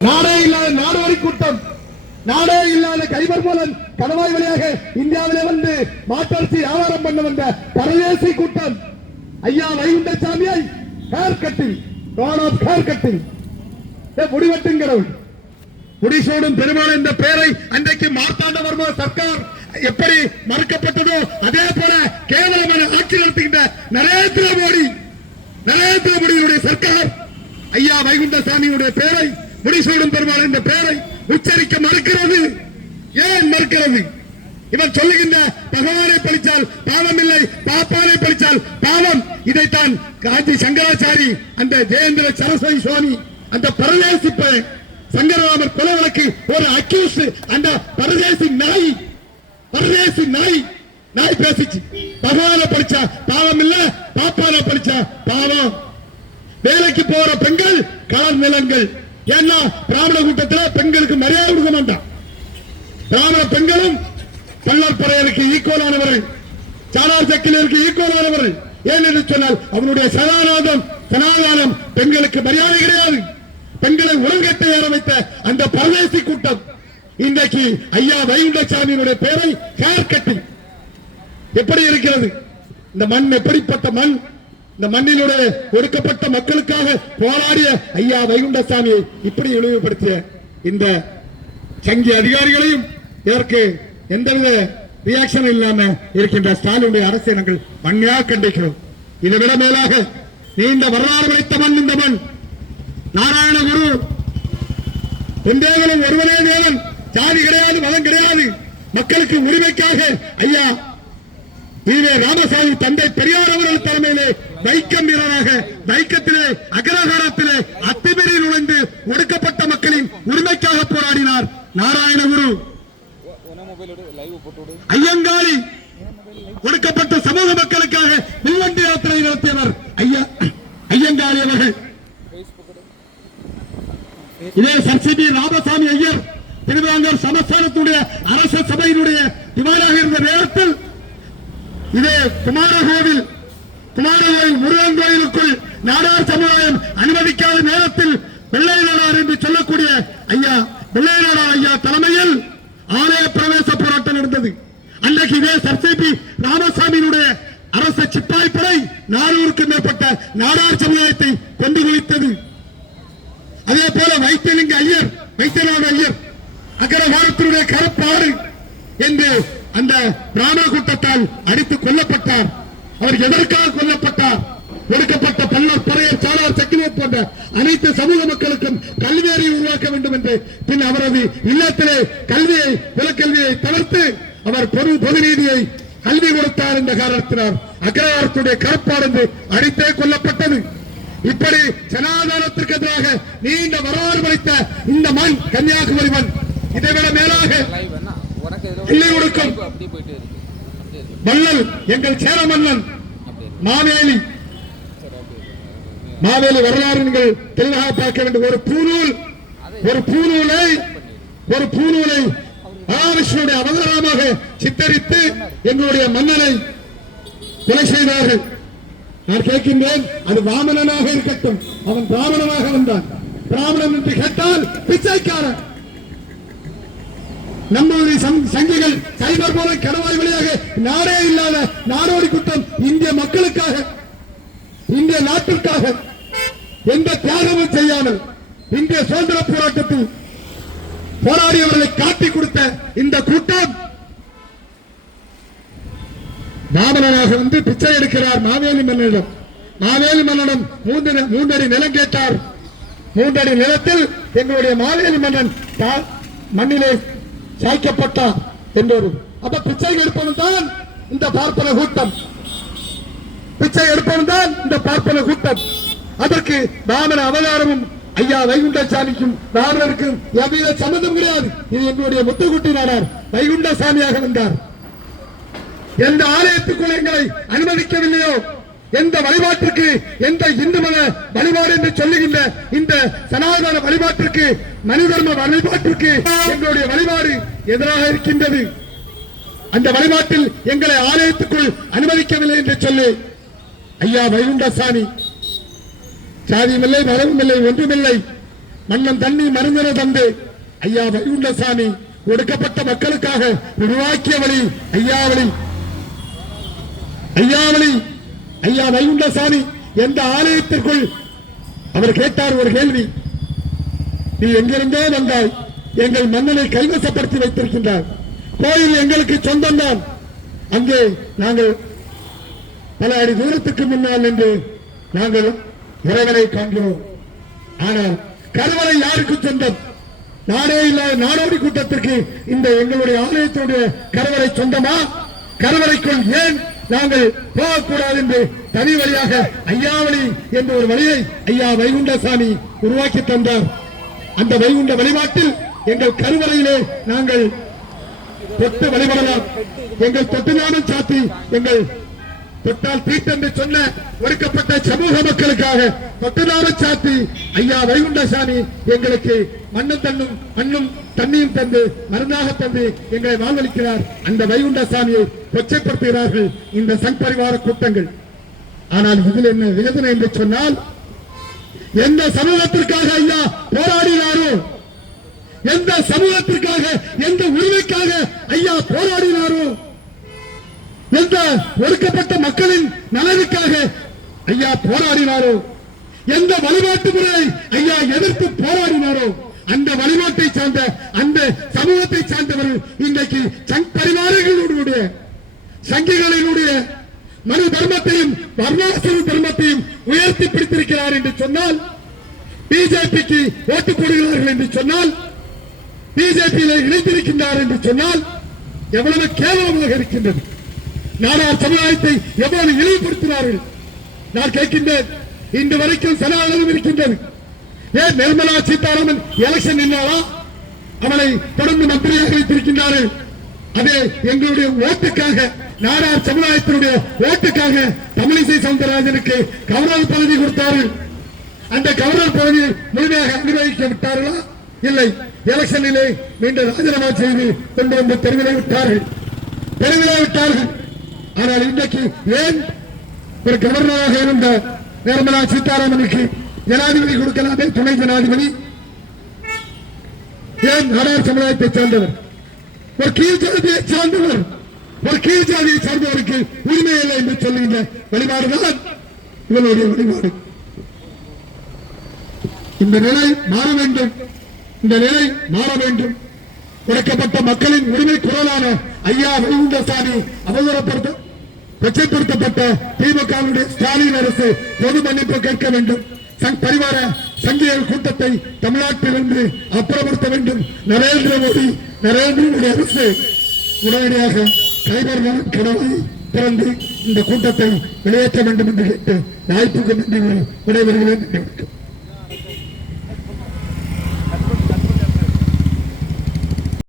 நாடே இல்லாத நாடோடி கூட்டம், நாடே இல்லாத கைபர்மூலன் கணவாய் வழியாக இந்தியாவிலே வந்து மாட்டரசி வியாபாரம் பண்ண வந்த பரதேசி கூட்டம் ஐயா வைகுண்டசாமியை ஹேர் கட்டிங் முடிவெட்டுங்கிறவள் முடிசோடும் பெருமாள் என்ற பெயரை அன்றைக்கு மார்த்தாண்டவர்ம சர்க்கார் எப்படி மறுக்கப்பட்டதோ அதே போல கேவலமான ஆட்சி நடத்துகின்ற நரேந்திர மோடியுடைய சர்க்கார் ஐயா வைகுண்டசாமியுடைய பெயரை முடிசூடும் பெருமாள் என்ற பெயரை உச்சரிக்க மறுக்கிறது. ஏன் மறுக்கிறது? இவர் சொல்லுகின்ற பகவானை பழிச்சால் பாவம் இல்லை, பாப்பானை பழிச்சால் பாவம். இதைத்தான் காஞ்சி சங்கராச்சாரி அந்த ஜெயேந்திர சரஸ்வதி சுவாமி அந்த பரதேசி சங்கரராமர் கொலை வழக்கு ஒரு அக்யூஸ் அந்த பரதேசி நாய் பேசிச்சு. பகவானை படிச்சா பாவம் இல்ல, பாப்பானை படிச்சா பாவம். வேலைக்கு போற பெண்கள் கலர் நிலங்கள். ஏன்னா பிராமண கூட்டத்தில் பெண்களுக்கு மரியாதை கொடுக்க மாட்டான். பிராமண பெண்களும் பல்லர் பறையருக்கு ஈக்குவலானவர்கள், சாணார் சக்கிலருக்கு ஈக்குவலானவர்கள். ஏன் என்று சொன்னால் அவனுடைய சனாதானம் பெண்களுக்கு மரியாதை கிடையாது. பெண்களை உலகத்தை ஏற வைத்த அந்த பரதேசி கூட்டம் இன்றைக்கு ஐயா வைகுண்டசாமியினுடைய பெயரை ஹேர் கட்டிங். எப்படி இருக்கிறது இந்த மண்? எப்படிப்பட்ட மண்? இந்த மண்ணிலுடைய ஒடுக்கப்பட்ட மக்களுக்காக போராடிய ஐயா வைகுண்டசாமியை இப்படி இழிவுபடுத்திய இந்த சங்கி அதிகாரிகளையும் இதற்கு எந்தவித ரியாக்ஷன் இல்லாம இருக்கின்ற ஸ்டாலினுடைய அரசை நாங்கள் வன்மையாக கண்டிக்கிறோம். இதை விட மேலாக நீண்ட வரலாறு வைத்த மண் இந்த மண். நாராயண குரு ஒன்றேகளும் ஒருவனே தேவன், ஜாதி கிடையாது, மதம் கிடையாது. மக்களுக்கு உரிமைக்காக ஐயா ஈவே ராமசாமி தந்தை பெரியார் அவர்கள் தலைமையிலே வைக்கம் வீரராக வைக்கத்திலே அக்ரஹாரத்திலே அத்துமீறி நுழைந்து ஒடுக்கப்பட்ட மக்களின் உரிமைக்காக போராடினார் நாராயணகுரு. ஐயங்காளி ஒடுக்கப்பட்ட சமூக மக்களுக்காக வில்வண்டி யாத்திரை நடத்தியவர் ஐயங்காளி அவர்கள். இதே சர்சிபி ராமசாமி ஐயர் திருவிதாங்கூர் சமஸ்தானத்துடைய அரச சபையினுடைய திவாராக இருந்த நேரத்தில் இதே குமாரகோவில் முருகன் கோயிலுக்குள் நாடார் சமுதாயம் அனுமதிக்காத நேரத்தில் வெள்ளை நாடார் என்று சொல்லக்கூடிய வெள்ளை நாடார் ஐயா தலைமையில் ஆலய பிரவேச போராட்டம் நடந்தது. அன்றைக்கு இதே சர்சிபி ராமசாமியினுடைய அரச சிப்பாய் படை 400க்கும் மேற்பட்ட நாடார் சமுதாயத்தை கொண்டு குவித்தது. அதே போல வைத்தியநாத ஐயர் அக்ரஹாரத்தினுடைய கரப்பாடு என்று அந்த பிராமண கூட்டத்தால் அடித்து கொல்லப்பட்டார். அவர் எதற்காக கொல்லப்பட்டார்? ஒடுக்கப்பட்ட பல்லர் பறையர் சாளார் சக்கிலியர் போன்ற அனைத்து சமூக மக்களுக்கும் கல்வியறிவை உருவாக்க வேண்டும் என்று பின் அவரது இல்லத்திலே குலக்கல்வியை தவிர்த்து அவர் பொது நீதியை கல்வி கொடுத்தார் என்ற காரணத்தினால் அக்ரஹாரத்துடைய கரப்பாடு என்று அடித்தே கொல்லப்பட்டது. இப்படி சனாதானத்திற்கு எதிராக நீண்ட வரலாறு படைத்த இந்த மண் கன்னியாகுமரி மண். இதைவிட மேலாக மன்னன் எங்கள் சேர மன்னன் மாவேலி வரலாறு நீங்கள் தெளிவாக பார்க்க வேண்டும். ஒரு பூநூலை மகாவிஷ்ணுடைய அவதாரமாக சித்தரித்து எங்களுடைய மன்னனை கொலை செய்தார்கள். நான் கேட்கின்றேன், அது வாமனனாக இருக்கட்டும், அவன் பிராமணனாக வந்தான். பிராமணன் என்று கேட்டால் பிச்சைக்காரன். நம்முடைய சங்கிகள் கைபர் போல கணவாய் வழியாக நாடே இல்லாத நாடோடி கூட்டம் இந்திய மக்களுக்காக, இந்திய நாட்டிற்காக எந்த தியாகமும் செய்யாமல் இந்திய சுதந்திர போராட்டத்தில் போராடியவர்களை காட்டி கொடுத்த இந்த கூட்டம் மாமனாக வந்து பிச்சை எடுக்கிறார் மாவேலி மன்னனிடம். மாவேலி மன்னனிடம் 3 அடி நிலம் கேட்டார். 3 அடி நிலத்தில் எங்களுடைய மாவேலி மன்னன் மண்ணிலே சாய்க்கப்பட்டார் என்றொரு. அப்ப பிச்சை எடுப்பவன் தான் இந்த பார்ப்பன கூட்டம். அதற்கு பிராமண அவதாரமும் ஐயா வைகுண்டசாமிக்கும் பிராமணருக்கும் எவ்வித சம்பந்தம் கிடையாது. இது எங்களுடைய முத்துக்குட்டி நாடார் வைகுண்டசாமியாக வந்தார். எந்த ஆலயத்துக்குள் எங்களை அனுமதிக்கவில்லையோ, எந்த வழிபாட்டிற்கு, எந்த இந்து மத வழிபாடு என்று சொல்லுகின்ற இந்த சனாதன வழிபாட்டிற்கு, மனிதர்ம வழிபாட்டிற்கு எங்களுடைய வழிபாடு எதிராக இருக்கின்றது. அந்த வழிபாட்டில் எங்களை ஆலயத்துக்குள் அனுமதிக்கவில்லை என்று சொல்லி ஐயா வைகுண்டசாமி சாதியும் இல்லை, மதமும் இல்லை, ஒன்றுமில்லை, மன்னன் தண்ணி மருந்தன தந்து ஐயா வைகுண்டசாமி ஒடுக்கப்பட்ட மக்களுக்காக உருவாக்கிய வழி ஐயாவளி. ஐயா வைகுண்டசாமி எந்த ஆலயத்திற்குள் அவர் கேட்டார் ஒரு கேள்வி. நீ எங்கிருந்தோ வந்தாய், எங்கள் மன்னனை கைவசப்படுத்தி வைத்திருக்கின்றார். கோயில் எங்களுக்கு சொந்தம்தான். அங்கே நாங்கள் பல அடி தூரத்துக்கு முன்னால் நின்று நாங்கள் இறைவனை காண்கிறோம். ஆனால் கருவறை யாருக்கு சொந்தம்? நாடே இல்லாத நாடோடி கூட்டத்திற்கு இந்த எங்களுடைய ஆலயத்தினுடைய கருவறை சொந்தமா? கருவறைக்குள் ஏன் நாங்கள் போகக்கூடாது என்று தனி வழியாக ஐயாவளி என்ற ஒரு வழியை ஐயா வைகுண்டசாமி உருவாக்கி தந்தார். அந்த வைகுண்ட வழிபாட்டில் எங்கள் கருவறையிலே நாங்கள் தொட்டு வழிபடலாம். எங்கள் தொட்டு ஞானம் சாத்தி எங்கள் தொட்டால் தீட்டென்று சொன்ன ஒடுக்கப்பட்ட சமூக மக்களுக்காக தொட்டுநாம சாத்தி ஐயா வைகுண்டசாமி எங்களுக்கு மண்ணும் தண்ணியும் தந்து மருந்தாக தந்து எங்களை வாழ்வளிக்கிறார். அந்த வைகுண்டசாமியை கொச்சைப்படுத்துகிறார்கள் இந்த சங் பரிவார கூட்டங்கள். ஆனால் இதில் என்ன வேதனை என்று சொன்னால், எந்த சமூகத்திற்காக ஐயா போராடினாரோ, எந்த சமூகத்திற்காக எந்த உரிமைக்காக ஐயா போராடினாரோ, எந்த ஒடுக்கப்பட்ட மக்களின் நலனுக்காக ஐயா போராடினாரோ, எந்த வழிபாட்டு முறையை ஐயா எதிர்த்து போராடினாரோ, அந்த வழிபாட்டை சார்ந்த அந்த சமூகத்தை சார்ந்தவர்கள் இன்றைக்கு சங் பரிவாரங்களுடைய சங்கிகளினுடைய மனு தர்மத்தையும் வர்ணாசிரம தர்மத்தையும் உயர்த்தி பிடித்திருக்கிறார் என்று சொன்னால், பிஜேபிக்கு ஓட்டு போடுகிறார்கள் என்று சொன்னால், பிஜேபியில் இணைந்திருக்கின்றார் என்று சொன்னால் எவ்வளவு கேவலமாக இருக்கின்றது. நாடார் சமுதாயத்தை எவ்வளவு இழிவுபடுத்தினார்கள். நான் கேட்கின்றேன், இன்று வரைக்கும் சனாதனம் இருக்கின்றது. ஏன் நிர்மலா சீதாராமன் எலெக்ஷன் நின்றாலா? அவளை தொடர்ந்து மந்திரியாக வைத்திருக்கின்றார்கள். அதே எங்களுடைய ஓட்டுக்காக, நாடார் சமுதாயத்தினுடைய ஓட்டுக்காக தமிழிசை சவுந்தரராஜனுக்கு கவர்னர் பதவி கொடுத்தார்கள். அந்த கவர்னர் பதவியை முழுமையாக அனுபவிக்க விட்டார்களா? இல்லை. எலெக்ஷனிலே மீண்டும் ராஜினாமா செய்து கொண்டு வந்து தெருவிலே விட்டார்கள். ஆனால் இன்றைக்கு ஏன் ஒரு கவர்னராக இருந்த நிர்மலா சீதாராமனுக்கு ஜனாதிபதி கொடுக்கலாமே? துணை ஜனாதிபதி ஏன் நாடார் சமுதாயத்தை சார்ந்தவர், ஒரு கீழ் ஜாதியை சார்ந்தவர், ஒரு கீழ் ஜாதியை சார்ந்தவருக்கு உரிமை இல்லை என்று சொல்லுகின்ற வழிபாடுதான் இவருடைய வழிபாடு. இந்த நிலை மாற வேண்டும். இந்த நிலை மாற வேண்டும். உடைக்கப்பட்ட மக்களின் உரிமை குரலான ஐயா வைகுண்டசாமி கொச்சைப்படுத்தப்பட்ட திமுக ஸ்டாலின் அரசு பொது மன்னிப்பு கேட்க வேண்டும். சங் பரிவார சங்கிகள் கூட்டத்தை தமிழ்நாட்டிலிருந்து அப்புறப்படுத்த வேண்டும். நரேந்திர மோடி அரசு உடனடியாக கைபர் கடலை திறந்து இந்த கூட்டத்தை வெளியேற்ற வேண்டும் என்று கேட்டு வாய்ப்புக்கு நன்றி விடைபெறுகிறேன்.